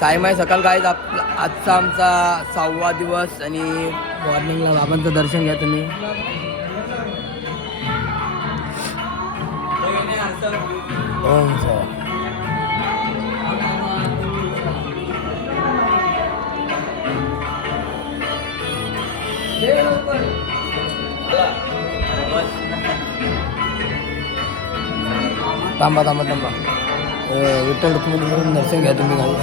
साईमाई सकाळ काय आजचा आमचा 6वा दिवस आणि मॉर्निंगला बाबांचं दर्शन घ्या तुम्ही. थांबा थांबा थांबा. विठ्ठल रुक्मिणीवरून दर्शन घ्या तुम्ही गावी.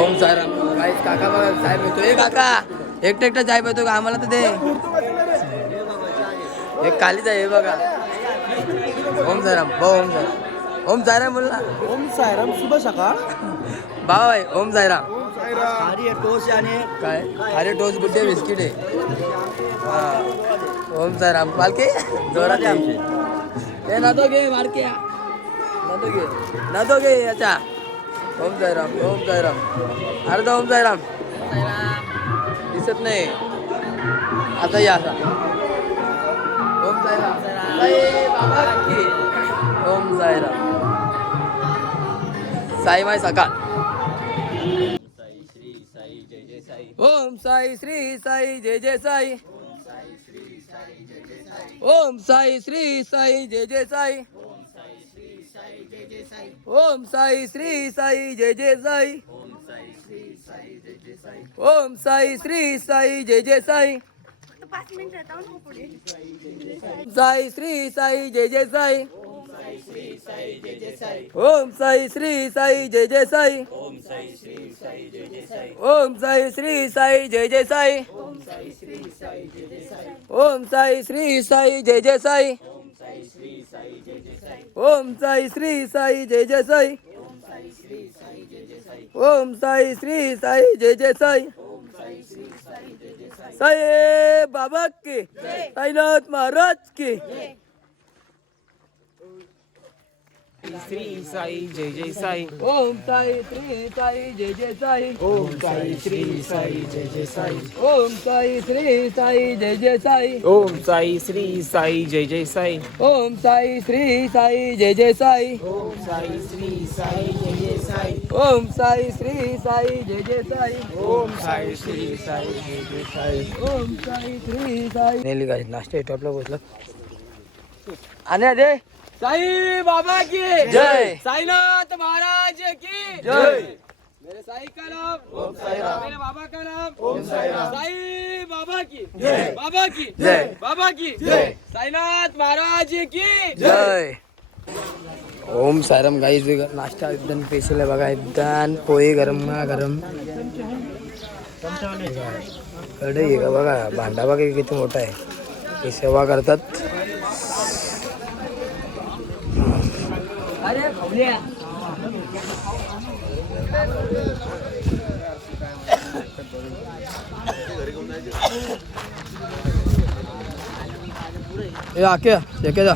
ओम साईराम. काहीच काका बघा चाय पितो. ए काका एकटं एकटं चाय पितो का? आम्हाला तर दे. एक कालीच आहे बघा. ओम साईराम. भाऊ ओम साईराम. ओम साईराम बोल ना. ओम साईराम. शुभ सकाळ भाऊ आहे. ओम साईराम. खारी टोस्ट आणि काय अरे टोस्ट गुड्डे बिस्किट आहे. ओम साईराम. पालके जोरात आमचे हे नादो घे मारके नादो घे याच्या. ओम साईराम. ओम साईराम. अर्धा ओम साईराम. दिसत नाही आता या असा. ओम साईराम. बाबा की ओम साईराम. साईमाई सकाळ. ओम साई श्री साई जय जय साई. ओम साई श्री साई जय जय साई. ओम साई श्री साई जय जय साई. ओम साई श्री साई जय जय साई. साई श्री साई जय जय साई. ओम साई श्री साई जय जय साई. ओम साई श्री साई जय जय साई. ओम साई श्री साई जय जय साई. ओम साई श्री साई जय जय साई. ओम साई श्री साई जय जय साई. ओम साई श्री साई जय जय साई. साई बाबा की साईनाथ महाराज की. श्री साई जय जय साई. ओम साई श्री साई जय जय साई. ओम साई श्री साई जय जय साई. ओम साई श्री साई जय जय साई. ओम साई श्री साई जय जय साई. ओम साई श्री साई जय जय साई. ओम साई श्री साई जय जय साई. ओम साई श्री साई जय जय साई. ओम साई श्री साई जय जय साई. ओम साई श्री साई. नेली काय नाश्ता टॉपला बसला. आणि दे साई बाबा की जय. साईनाथ महाराज की जय. मेरे साई का नाम ओम साईराम. मेरे बाबा का नाम ओम साईराम. साई बाबा की जय. बाबा की जय. बाबा की जय. साईनाथ महाराज की जय. ओम साईराम. गाईज नाश्ता एकदम स्पेशल आहे बघा. एकदम पोहे गरम गरम. कडे आहे का बघा. भांडा बघा किती मोठा आहे. हे सेवा करतात. अरे खवल्या ए आके शेके जा.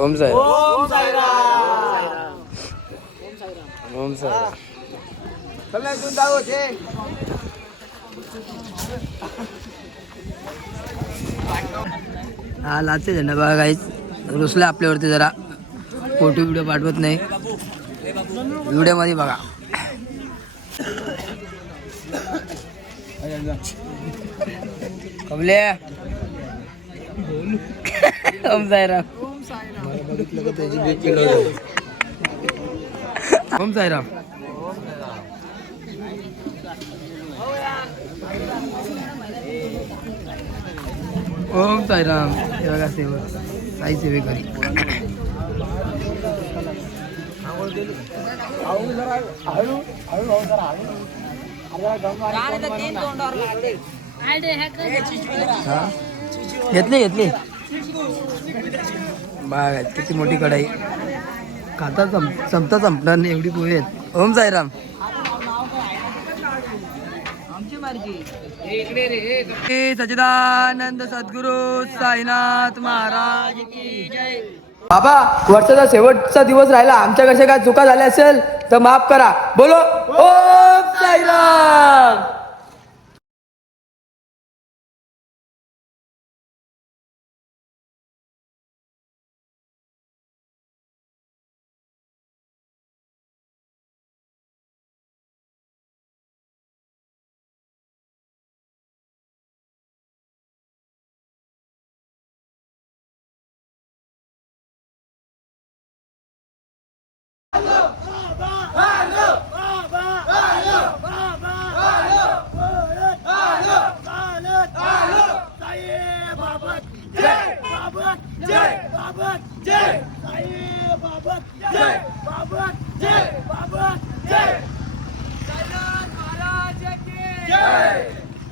ओम साई. ओम साईराम. ओम साई. चला इथून जाऊ होते. हा लाचे झेंडा बघा काहीच रुसला आपल्यावरती जरा. फोटो व्हिडिओ पाठवत नाही. व्हिडिओमध्ये बघा. कमले ओम साईराम. ओम साईराम. ओम साईराम. हे बघा सेवक साई सेवेकरी. घेतली घेतली बघा किती मोठी कढाई. खाता संपता संपणार नाही एवढी पोहे आहेत. ओम साईराम. सच्चिदानंद सद्गुरु साईनाथ महाराज की जय. बाबा वर्षाचा शेवटचा दिवस राहिला. आमच्याकडे काय चुका झाल्या असेल तर माफ करा. बोलो ओम साईराम. बाबा जय, साई बाबा जय, बाबा जय, बाबा जय, साईनाथ महाराज की जय,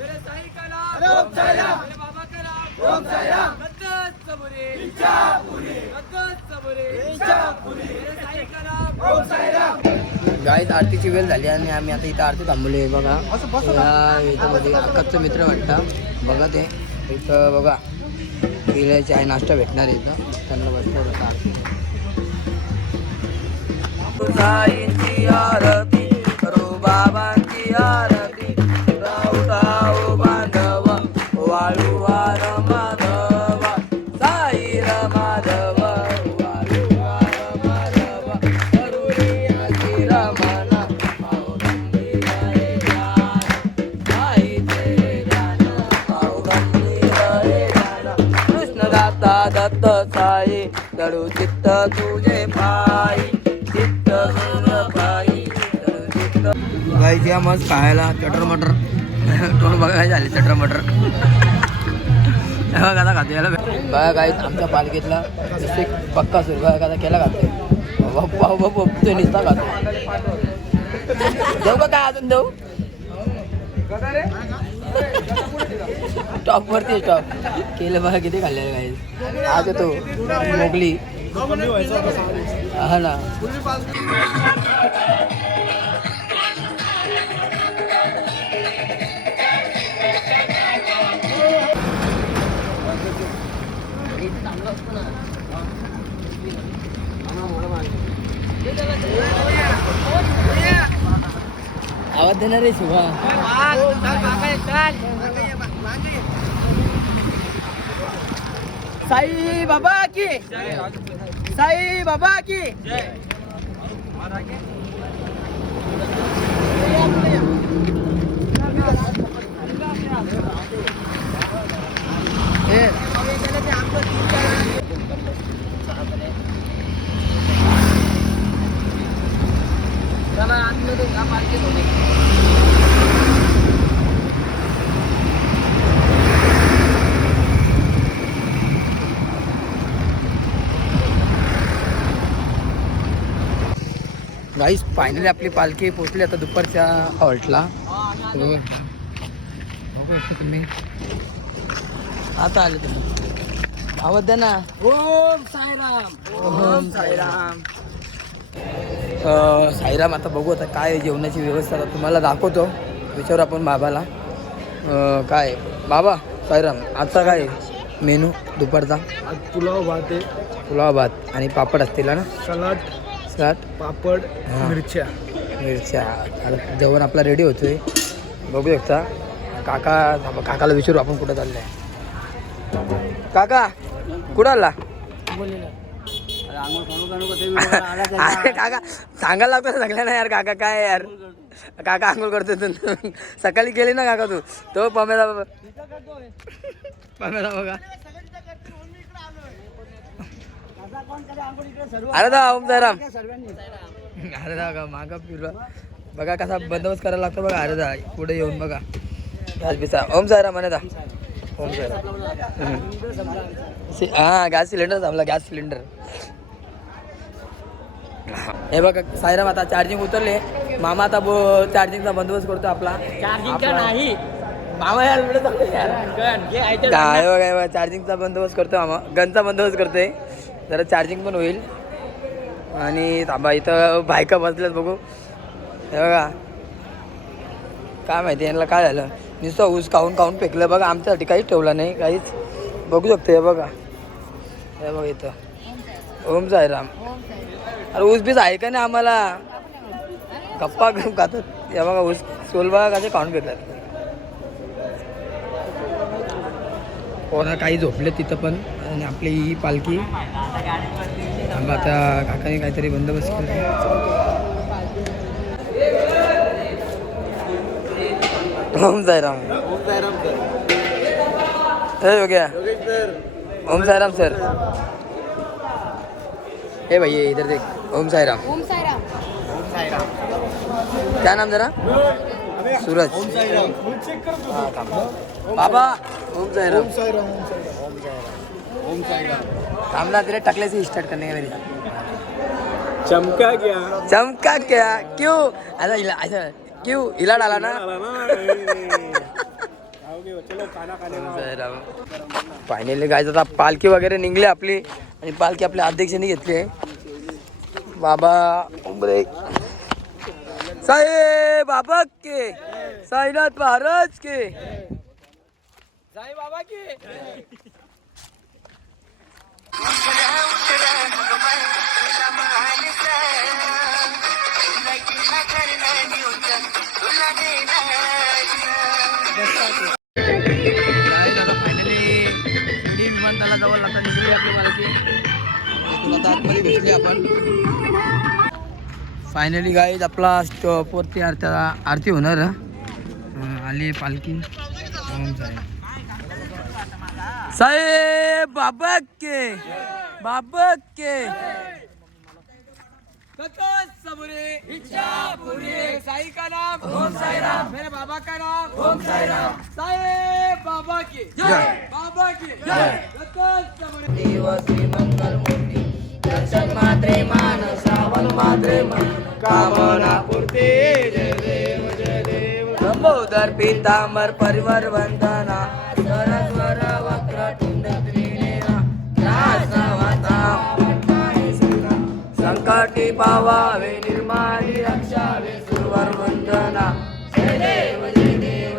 मेरे साई का नाम ओम साईराम, मेरे बाबा का नाम ओम साईराम, मदद सबुरी इच्छापुरी, मदद सबुरी इच्छापुरी, मेरे साई का नाम ओम साईराम. गाईत आरतीची वेळ झाली आणि आम्ही आता इथं आरती थांबवली आहे बघा. या इथं मध्ये अक्काचं मित्र वाटतं बघा. ते इथं बघा गेल्या चाय नाश्ता भेटणार आहे इथं. त्यांना बसलो होता आरती. साईंची आरती करू, बाबांची आरती, राऊ राऊ बांधव वाळू वार माधव, साई माधव वाळू वार माधव, करुणी आशी रमण पावगंधी हरे गान, साईचे गान पावगंधी हरे गान, कृष्ण दाता दत्त साई दडू चित्त तुझे पायी, चित्त तुझ पायी दडू चित्त. गाईची मस्त खायला चटर मटर तोंड बघा काय झाले चटर मटर. आता खातो याला बघा गाईत आमच्या पालखीतला पक्का सुरू बघा आता केला खातो बाप्पा तो निसता खातो. देऊ का काय अजून देऊ टॉप वरती टॉप केलं बघा किती खाल्लेलं गाईत. आज तो मोगली हा ना. आवाज देणार आहे शिवा. साई बाबा की साई बाबा की गाईस फायनली आपली पालखी पोहोचली आता दुपारच्या हॉल्टला. तुम्ही आता आले तुम्ही आवाज द्या ना. ओम साईराम ओम साईराम. साईराम आता बघू आता काय जेवणाची व्यवस्था आता तुम्हाला दाखवतो. विचारू आपण बाबाला काय बाबा साईराम आजचा काय मेनू दुपारचा. आज पुलाव भात आहे, पुलाव भात आणि पापड असतील ना. सलाड सलाड पापड मिरच्या. आता जेवण आपला रेडी होतोय बघू शकता. काकाला विचारू आपण कुठं चाललंय. काका कुठं आला. अरे काका सांगायला लागतो सगळ्या ना यार. काका काय यार काका आंघोळ करतो सकाळी गेली ना काका तू तो पमेला बघा. अरे दा ओम साईराम. अरे दा मागा फिरवा बघा कसा बंदोबस्त करायला लागतो बघा. अरे दा पुढे येऊन बघा गॅस बिसा. ओम साईराम म्हणे दा ओम साईराम. हा गॅस सिलेंडर थांबला गॅस सिलेंडर. हे बघा साईराम आता चार्जिंग उतरले. मामा आता चार्जिंगचा बंदोबस्त करतो आपला. चार्जिंग नाही मामा यार बघा चार्जिंगचा बंदोबस्त करतो मामा. गनचा बंदोबस्त करतोय जरा चार्जिंग पण होईल. आणि थांबा इथं बायका बसल्यात बघू. हे बघा काय माहिती यांना काय झालं. नुसतं ऊस खाऊन फेकलं बघा. आमच्यासाठी काहीच ठेवला नाही काहीच. बघू शकतो हे बघा. हे बघा इथं ओम साईराम. अरे ऊस बीस आहे का नाही आम्हाला गप्पा खातात. हे बघा ऊस सोल बघा कसे खाऊन फेकतात. कोणा काही झोपले तिथं पण. आणि आपली ही पालखी थांबा आता काकाने काहीतरी बंदोबस्त केला. ओम साईराम. हे हो गया ओम साईराम सर. हे भैया इधर देख. ओम साईराम. ओम साईराम. क्या नाम जरा. सूरज. बाबा ओम साईराम. सामना तेरे टकले से स्टार्ट करने का मेरे चमका क्या क्यों ऐसा क्यों हिला डाला ना फायनली काय आता पालखी वगैरे निघली आपली आणि पालखी आपल्या अध्यक्षांनी घेतली आहे बाबा उमरे साई बाबा के साईनाथ महाराज के साई बाबा के विमानतळाजवळ आता निघली आपली पालखी तुला आतमध्ये भेटली आपण फायनली गाईज आपला स्टॉपवरती आरती होणार आली पालखी साहेब बाबा के इच्छा पूरी साई का नाम ओम साई राम मेरे बाबा का नाम ओम साई राम साहेब बाबा की जय देवसी मंगल मूर्ती दर्शन मात्रे मान श्रावण मात्रे मन कामना पूर्ती जय देव लंबोदर पीतांबर परिवार वंदना सरस्वर वक्र तुंड त्रिनेना राजवाता संकटी पावावे निर्माणी रक्षावे सुरवर वंदना जय देव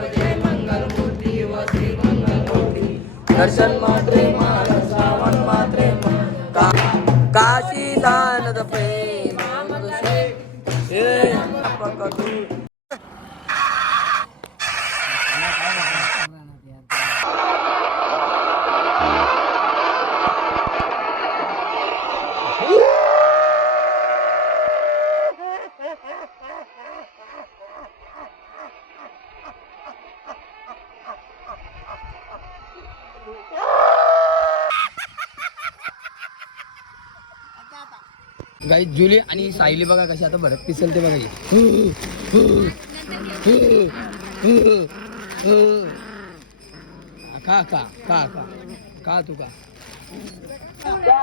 जय मंगल मूर्ती व श्री मंगल मूर्ती दर्शन मात्रे मान श्रावण मात्रे मन काशी दानद प्रेम गाई जुली आणि सायली बघा कशी आता भरत पिसलते बघा का का का का का तू का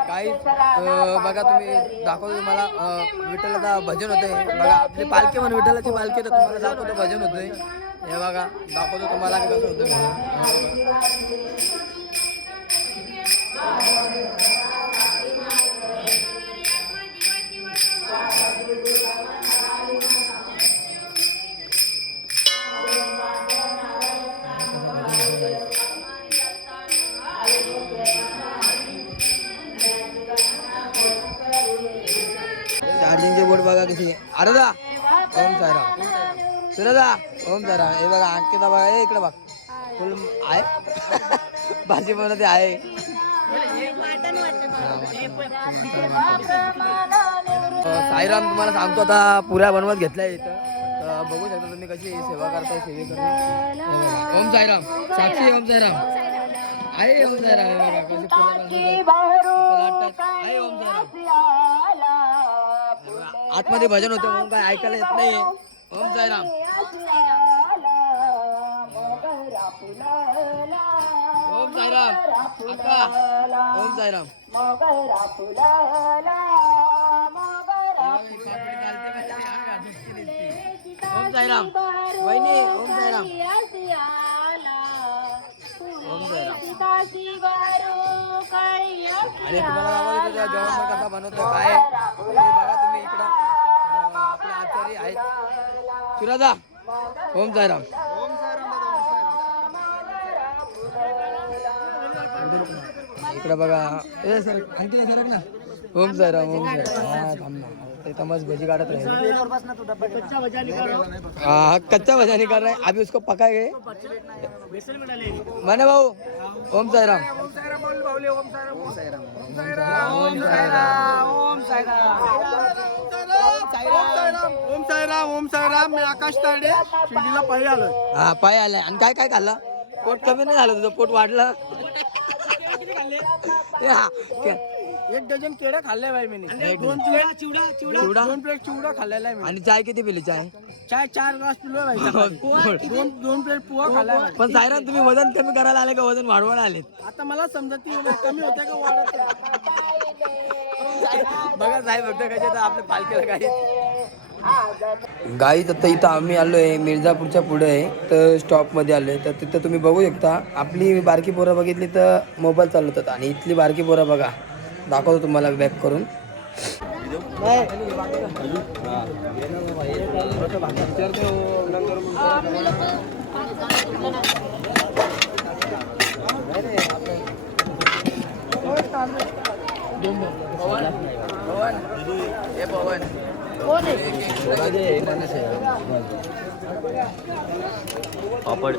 काही बघा तुम्ही दाखवतो तुम्हाला विठ्ठलाचा भजन होतंय बघा आपली पालखी म्हणून विठ्ठलाची पालखी तर तुम्हाला दाखवतो भजन होतंय हे बघा दाखवतो तुम्हाला कसं होतं चार्जिंगचे बोर्ड बघा किती अरे दा ओम साईराम सुरदा ओम साईराम हे बघा अंकिता बघा हे इकडे बघ फुल आहे भाजी बनवते आहे साईराम तुम्हाला सांगतो आता पुऱ्या बनवत घेतलाय इथं तर बघू शकता तुम्ही कशी सेवा करताय सेवेकरणी ओम साईराम साक्षी ओम साईराम आहे ओम साईराम बघा कशी आहे ओम साईराम आतमध्ये भजन होते म्हणून काय ऐकायला येत नाही ओम साईराम ओम साईराम अक्का ओम साईराम ओम साईराम वहिनी ओम साईराम ओम साईराम आणि तुम्हाला जेवण कसा बनवतो काय बघा तुम्ही इकडं आपले आचार्य आहेत सुरादा ओम साईराम इकडे बघा ए सर आणखी सर ना ओम साईराम ओम साईराम हा थांब ना इतना मस्त भजी काटत रहे हाँ कच्चा भजा नहीं कर रहे हैं अभी उसको पकाएंगे मैंने भाऊ ओम साईराम ओम साईराम मी आकाश ताडे शिर्डीला पायी आलो हा पाय आलाय आणि काय काय खाल्लं पोट कमी नाही झालं तुझं पोट वाढलं 1 डझन केळं खाल्ले बाई मी. दोन चिवडा चिवडा? 2 प्लेट चिवडा खाल्लेला आहे मी. आणि चाय किती पिली चाय? चाय 4 ग्लास पिलो बाई सकाळी. दोन प्लेट पोहा खाल्ला बाई. पण सायरा तुम्ही वजन कमी करायला आले का वजन वाढवायला आले? आता मला समजत नाही कमी होते का वाढत आहे. बघा साहेब फक्त कसे तर आपल्या पालखीला गाईच आता इथं आम्ही आलोय मिर्झापूरच्या पुढे आहे तर स्टॉपमध्ये आलोय तर तिथं तुम्ही बघू शकता आपली बारकी पोरं बघितली तर मोबाईल चालवतात आणि इथली बारकी पोरं बघा दाखवतो तुम्हाला बॅक करून. पापड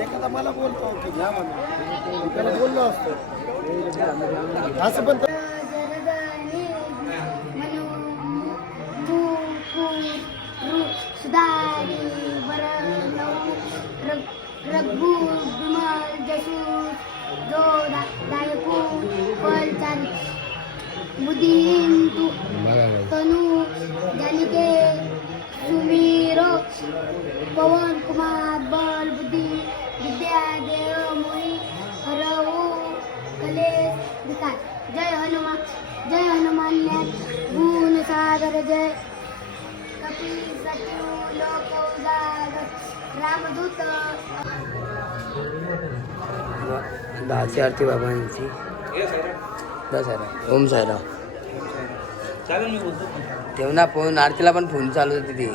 एखादा मला बोलतो की घ्या म्हणून त्याला बोललो असतो असं पण तनु जानिके सुमीरो पवन कुमार बल बुद्धि विद्या देव मोहि हरऊ कले विकास. जय हनुमान गुण सागर जय कपी सत्यु लोक उजागर रामदूत. 10ची आरती बाबांची. ओम सायरा ठेव ना फोन आरतीला पण फोन चालू होती ती.